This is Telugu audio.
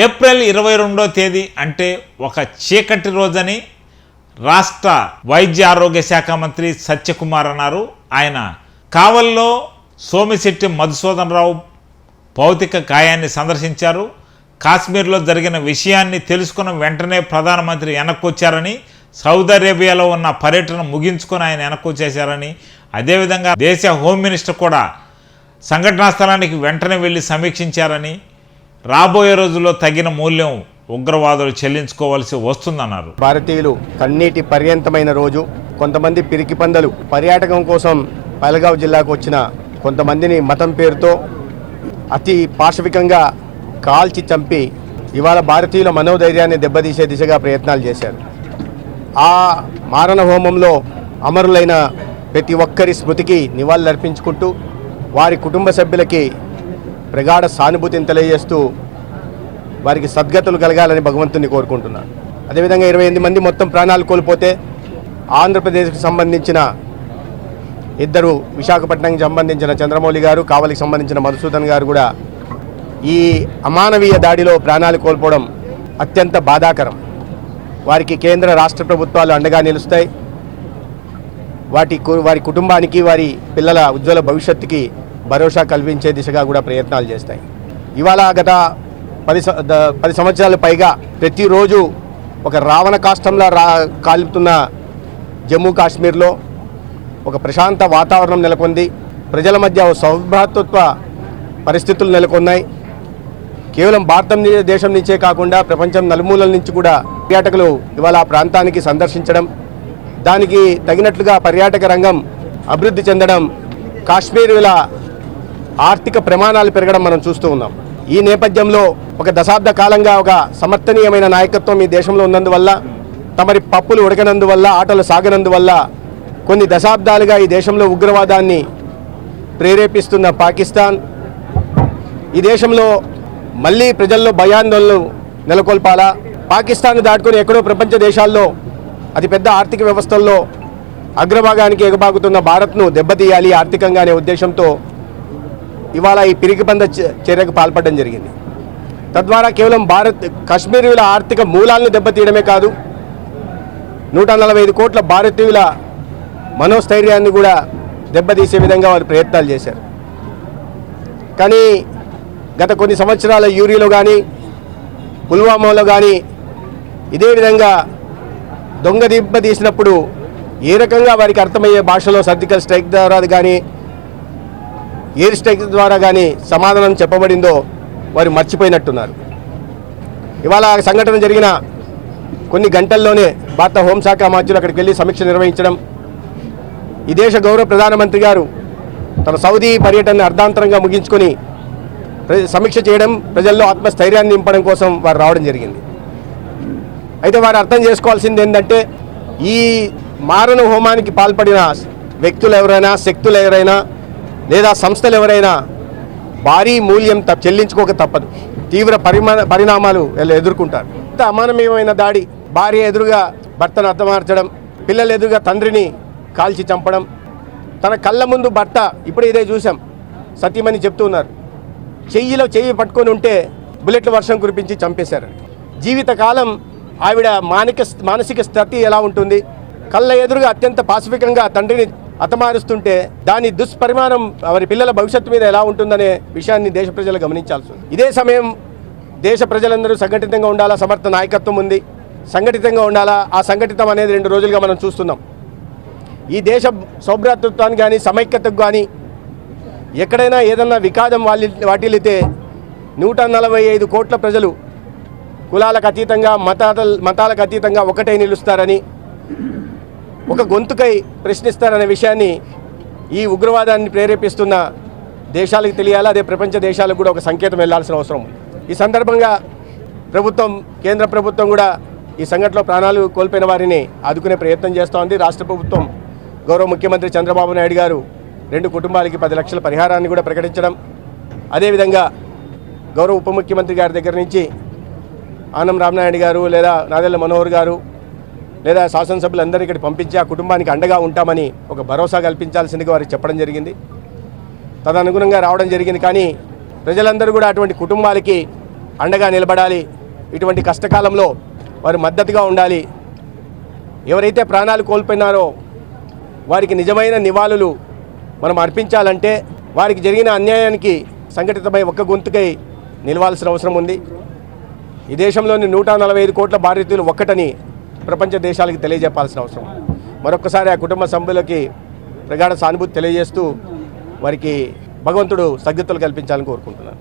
ఏప్రిల్ 22వ తేదీ అంటే ఒక చీకటి రోజని రాష్ట్ర వైద్య ఆరోగ్య శాఖ మంత్రి సత్యకుమార్ అన్నారు. ఆయన కావల్లో సోమిశెట్టి మధుసూదన్ రావు భౌతిక కాయాన్ని సందర్శించారు. కాశ్మీర్లో జరిగిన విషయాన్ని తెలుసుకున్న వెంటనే ప్రధానమంత్రి వెనక్కి వచ్చారని, సౌదీ అరేబియాలో ఉన్న పర్యటన ముగించుకొని ఆయన వెనక్కి వచ్చేశారని, అదేవిధంగా దేశ హోమ్ మినిస్టర్ కూడా సంఘటనా స్థలానికి వెంటనే వెళ్ళి సమీక్షించారని, రాబోయే రోజుల్లో తగిన మూల్యం ఉగ్రవాదులు చెల్లించుకోవాల్సి వస్తుందన్నారు. భారతీయులు కన్నీటి పర్యంతమైన రోజు. కొంతమంది పిరికి పందలు పర్యాటకం కోసం పహల్గావ్ జిల్లాకు వచ్చిన కొంతమందిని మతం పేరుతో అతి పాశవికంగా కాల్చి చంపి ఇవాళ భారతీయుల మనోధైర్యాన్ని దెబ్బతీసే దిశగా ప్రయత్నాలు చేశారు. ఆ మారణ హోమంలో అమరులైన ప్రతి ఒక్కరి స్మృతికి నివాళులర్పించుకుంటూ వారి కుటుంబ సభ్యులకి ప్రగాఢ సానుభూతిని తెలియజేస్తూ వారికి సద్గతులు కలగాలని భగవంతుని కోరుకుంటున్నాను. అదేవిధంగా 28 మంది మొత్తం ప్రాణాలు కోల్పోతే ఆంధ్రప్రదేశ్కి సంబంధించిన ఇద్దరు, విశాఖపట్నంకి సంబంధించిన చంద్రమౌళి గారు, కావలికి సంబంధించిన మధుసూదన్ గారు కూడా ఈ అమానవీయ దాడిలో ప్రాణాలు కోల్పోవడం అత్యంత బాధాకరం. వారికి కేంద్ర రాష్ట్ర ప్రభుత్వాలు అండగా నిలుస్తాయి. వారి కుటుంబానికి, వారి పిల్లల ఉజ్వల భవిష్యత్తుకి భరోసా కల్పించే దిశగా కూడా ప్రయత్నాలు చేస్తాయి. ఇవాళ గత 10 సంవత్సరాల పైగా ప్రతిరోజు ఒక రావణ కాష్టంలా కాలుతున్న జమ్మూ కాశ్మీర్లో ఒక ప్రశాంత వాతావరణం నెలకొంది. ప్రజల మధ్య సౌభ్రాతృత్వ పరిస్థితులు నెలకొన్నాయి. కేవలం భారతదేశం నుంచే కాకుండా ప్రపంచం నలుమూలల నుంచి కూడా పర్యాటకులు ఇవాళ ఆ ప్రాంతానికి సందర్శించడం, దానికి తగినట్లుగా పర్యాటక రంగం అభివృద్ధి చెందడం, కాశ్మీరుల ఆర్థిక ప్రమాణాలు పెరగడం మనం చూస్తూ ఉన్నాం. ఈ నేపథ్యంలో ఒక దశాబ్ద కాలంగా ఒక సమర్థనీయమైన నాయకత్వం ఈ దేశంలో ఉన్నందువల్ల, తమరి పప్పులు ఉడకనందువల్ల, ఆటలు సాగనందువల్ల కొన్ని దశాబ్దాలుగా ఈ దేశంలో ఉగ్రవాదాన్ని ప్రేరేపిస్తున్న పాకిస్తాన్ ఈ దేశంలో మళ్ళీ ప్రజల్లో భయాందోళనలు నెలకొల్పాలా, పాకిస్తాన్ దాటుకొని ఎక్కడో ప్రపంచ దేశాల్లో అతిపెద్ద ఆర్థిక వ్యవస్థల్లో అగ్రభాగానికి ఎగబాగుతున్న భారత్ను దెబ్బతీయాలి ఆర్థికంగా అనే ఉద్దేశంతో ఇవాళ ఈ పిరికిపంద చర్యకు పాల్పడడం జరిగింది. తద్వారా కేవలం కాశ్మీరుల ఆర్థిక మూలాలను దెబ్బతీయడమే కాదు, 145 కోట్ల భారతీయుల మనోస్థైర్యాన్ని కూడా దెబ్బతీసే విధంగా వారు ప్రయత్నాలు చేశారు. కానీ గత కొన్ని సంవత్సరాల యూరియాలో కానీ, పుల్వామాలో కానీ ఇదే విధంగా దొంగ దెబ్బతీసినప్పుడు ఏ రకంగా వారికి అర్థమయ్యే భాషలో సర్జికల్ స్ట్రైక్ ద్వారా కానీ, ఎయిర్ స్ట్రైక్ ద్వారా కానీ సమాధానం చెప్పబడిందో వారు మర్చిపోయినట్టున్నారు. ఇవాళ సంఘటన జరిగిన కొన్ని గంటల్లోనే భారత హోంశాఖ మంత్రులు అక్కడికి వెళ్ళి సమీక్ష నిర్వహించడం, ఈ దేశ గౌరవ ప్రధానమంత్రి గారు తన సౌదీ పర్యటనను అర్ధాంతరంగా ముగించుకొని సమీక్ష చేయడం, ప్రజల్లో ఆత్మస్థైర్యాన్ని నింపడం కోసం వారు రావడం జరిగింది. అయితే వారు అర్థం చేసుకోవాల్సింది ఏంటంటే, ఈ మారణ హోమానికి పాల్పడిన వ్యక్తులు ఎవరైనా, శక్తులు ఎవరైనా లేదా సంస్థలు ఎవరైనా భారీ మూల్యం చెల్లించుకోక తప్పదు. తీవ్ర పరిణామాలు ఎదుర్కొంటారు. ఇంత అమానవీయమైన దాడి, భార్య ఎదురుగా భర్తను హతమార్చడం, పిల్లల ఎదురుగా తండ్రిని కాల్చి చంపడం, తన కళ్ళ ముందు భర్త, ఇప్పుడు ఇదే చూసాం, సతీమణి చెప్తూ ఉన్నారు, చెయ్యిలో చెయ్యి పట్టుకొని ఉంటే బుల్లెట్ల వర్షం కురిపించి చంపేశారు. జీవితకాలం ఆవిడ మానసిక స్థితి ఎలా ఉంటుంది? కళ్ళ ఎదురుగా అత్యంత పాసిఫికంగా తండ్రిని హతమారుస్తుంటే దాని దుష్పరిమాణం వారి పిల్లల భవిష్యత్తు మీద ఎలా ఉంటుందనే విషయాన్ని దేశ ప్రజలు గమనించాల్సి ఉంది. ఇదే సమయం దేశ ప్రజలందరూ సంఘటితంగా ఉండాలా, సమర్థ నాయకత్వం ఉంది, సంఘటితంగా ఉండాలా. ఆ సంఘటితం అనేది 2 రోజులుగా మనం చూస్తున్నాం. ఈ దేశ సౌభ్రాతృత్వానికి కానీ, సమైక్యతకు కానీ ఎక్కడైనా ఏదన్నా వికాదం వాటిల్లితే 145 కోట్ల ప్రజలు కులాలకు అతీతంగా, మతాలకు అతీతంగా ఒకటే నిలుస్తారని, ఒక గొంతుకై ప్రశ్నిస్తారనే విషయాన్ని ఈ ఉగ్రవాదాన్ని ప్రేరేపిస్తున్న దేశాలకు తెలియాలా. అదే ప్రపంచ దేశాలకు కూడా ఒక సంకేతం వెళ్లాల్సిన అవసరం ఉంది. ఈ సందర్భంగా కేంద్ర ప్రభుత్వం కూడా ఈ సంఘటనలో ప్రాణాలు కోల్పోయిన వారిని ఆదుకునే ప్రయత్నం చేస్తోంది. రాష్ట్ర ప్రభుత్వం గౌరవ ముఖ్యమంత్రి చంద్రబాబు నాయుడు గారు 2 కుటుంబాలకి 10 లక్షల పరిహారాన్ని కూడా ప్రకటించడం, అదేవిధంగా గౌరవ ఉప ముఖ్యమంత్రి గారి దగ్గర నుంచి ఆనం రామనాయుడు గారు లేదా నాదెళ్ల మనోహర్ గారు లేదా శాసనసభ్యులందరూ ఇక్కడ పంపించి ఆ కుటుంబానికి అండగా ఉంటామని ఒక భరోసా కల్పించాల్సిందిగా వారికి చెప్పడం జరిగింది. తదనుగుణంగా రావడం జరిగింది. కానీ ప్రజలందరూ కూడా అటువంటి కుటుంబాలకి అండగా నిలబడాలి. ఇటువంటి కష్టకాలంలో వారు మద్దతుగా ఉండాలి. ఎవరైతే ప్రాణాలు కోల్పోయినారో వారికి నిజమైన నివాళులు మనం అర్పించాలంటే వారికి జరిగిన అన్యాయానికి సంఘటితమై ఒక్క గొంతుకై నిలవాల్సిన అవసరం ఉంది. ఈ దేశంలోని 145 కోట్ల భారతీయులు ఒక్కటని ప్రపంచ దేశాలకు తెలియజెప్పాల్సిన అవసరం. మరొకసారి ఆ కుటుంబ సభ్యులకి ప్రగాఢ సానుభూతి తెలియజేస్తూ వారికి భగవంతుడు సద్గతులు కల్పించాలని కోరుకుంటున్నాను.